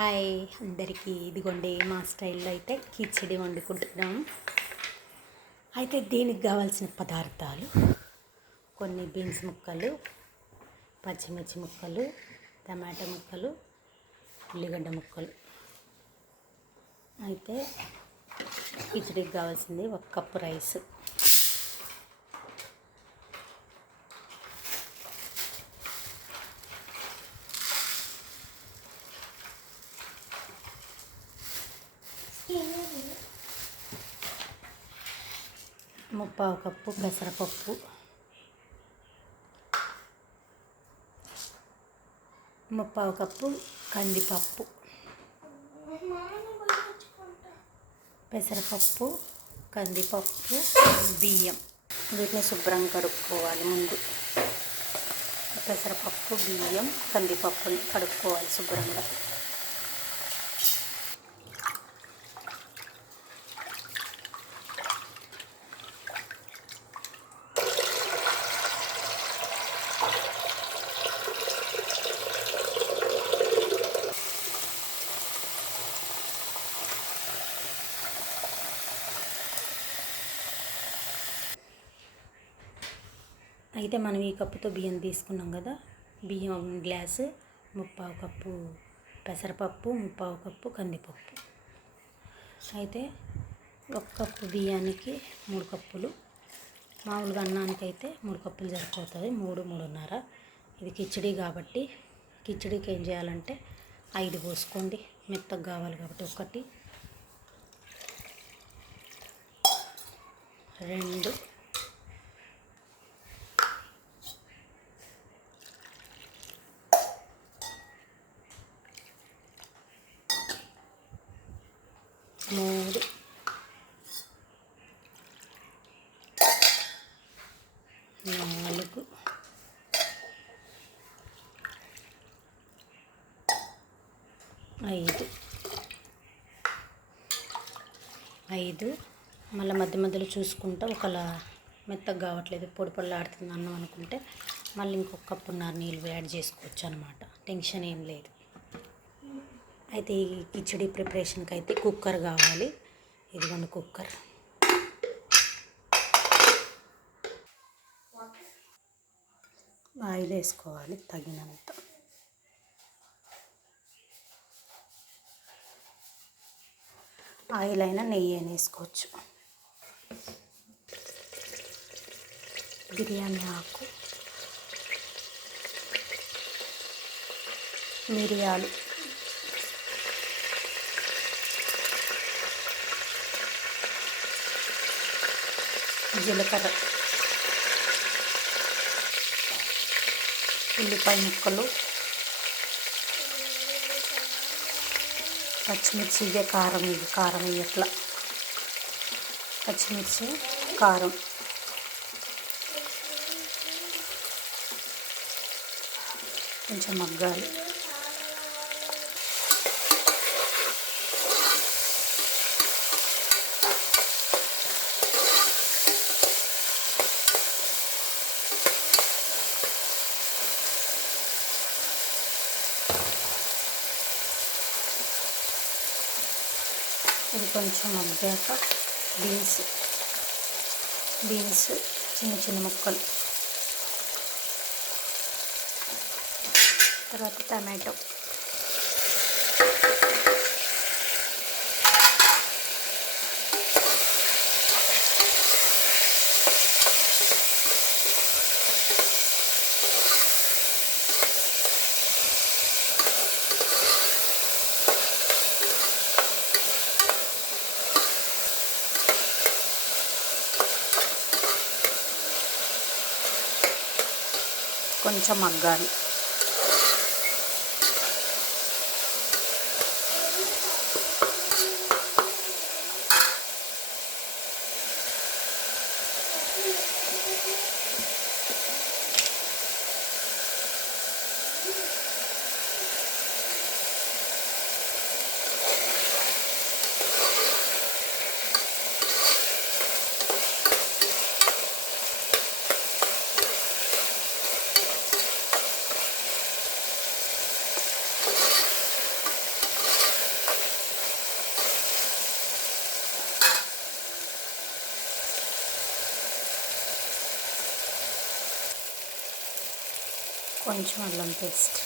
Hi అందరికీ. ఇదిగోండి మా స్టైల్లో అయితే కిచిడి వండుకుంటున్నాము. అయితే దీనికి కావాల్సిన పదార్థాలు కొన్ని బీన్స్ ముక్కలు, పచ్చిమిర్చి ముక్కలు, టమాటా ముక్కలు, ఉల్లిగడ్డ ముక్కలు. అయితే కిచిడికి కావాల్సింది 1 కప్పు రైస్, ముప్పావు కప్పు పెసరపప్పు, ముప్పావు కప్పు కందిపప్పు, పెసరపప్పు, కందిపప్పు, బియ్యం. వీటిని శుభ్రంగా కడుక్కోవాలి. ముందు పెసరపప్పు, బియ్యం, కందిపప్పుని కడుక్కోవాలి శుభ్రంగా. అయితే మనం ఈ కప్పుతో బియ్యం తీసుకున్నాం కదా, బియ్యం గ్లాసు, ముప్పావు కప్పు పెసరపప్పు, ముప్పావు కప్పు కందిపప్పు. అయితే 1 కప్పు బియ్యానికి 3 కప్పులు, మామూలుగా అన్నానికి అయితే 3 కప్పులు సరిపోతుంది, 3-3.5. ఇది కిచిడి కాబట్టి కిచిడికి ఏం చేయాలంటే 5 పోసుకోండి, మెత్తగా కావాలి కాబట్టి. 1, 2, 3, 4, 5. మళ్ళీ మధ్య మధ్యలో చూసుకుంటా, ఒకలా మెత్తగా కావట్లేదు, పొడి పొడిలాడుతుంది అన్నం అనుకుంటే మళ్ళీ ఇంకొక కప్పున్నర నీళ్ళు యాడ్ చేసుకోవచ్చు అనమాట. టెన్షన్ ఏం లేదు. అయితే ఈ కిచిడి ప్రిపరేషన్కి అయితే కుక్కర్ కావాలి. ఇదిగోండి కుక్కర్. ఆయిల్ వేసుకోవాలి తగినంత. ఆయిల్ అయినా నెయ్యి అయినా వేసుకోవచ్చు. బిర్యానీ ఆకు, మిరియాలు, జీలకర్ర, ఉల్లిపాయ ముక్కలు, పచ్చిమిర్చి. ఇదే కారం, ఇది కారం ఇట్లా పచ్చిమిర్చి, కారం. కొంచెం మగ్గాలి. ఇది కొంచెం మగ్గాక బీన్స్ చిన్న చిన్న ముక్కలు, తర్వాత టమాటో, కొంచెం మగ్గాలి. కొంచెం అల్లం పేస్ట్,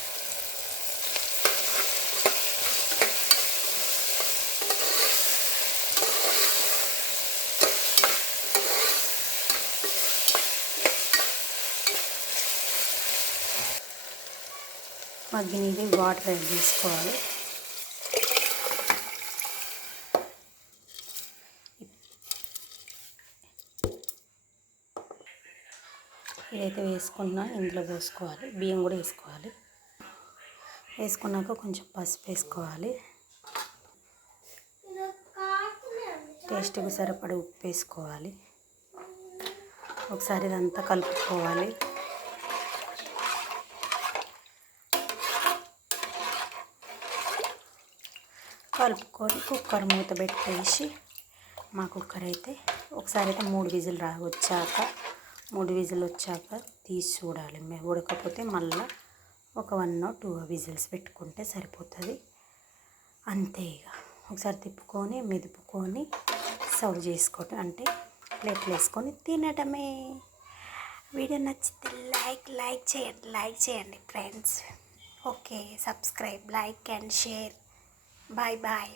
మగ్గినది వాటర్ యాడ్ చేసుకోవాలి. ఇదైతే వేసుకున్నా ఇందులో పోసుకోవాలి. బియ్యం కూడా వేసుకోవాలి. వేసుకున్నాక కొంచెం పసుపు వేసుకోవాలి. టేస్ట్కి సరిపడి ఉప్పు వేసుకోవాలి. ఒకసారి ఇదంతా కలుపుకోవాలి. కలుపుకొని కుక్కర్ మూత పెట్టేసి, మా కుక్కర్ అయితే ఒకసారి అయితే 3 విజిల్ వచ్చాక తీసి చూడాలి. మేము ఉడకపోతే మళ్ళీ ఒక 1 or 2 విజిల్స్ పెట్టుకుంటే సరిపోతుంది. అంతే. ఇక ఒకసారి తిప్పుకొని మెదుపుకొని సర్వ్ చేసుకోవటం, అంటే ప్లేట్లు వేసుకొని తినటమే. వీడియో నచ్చితే లైక్ చేయండి friends. Okay, subscribe, like and share. Bye bye.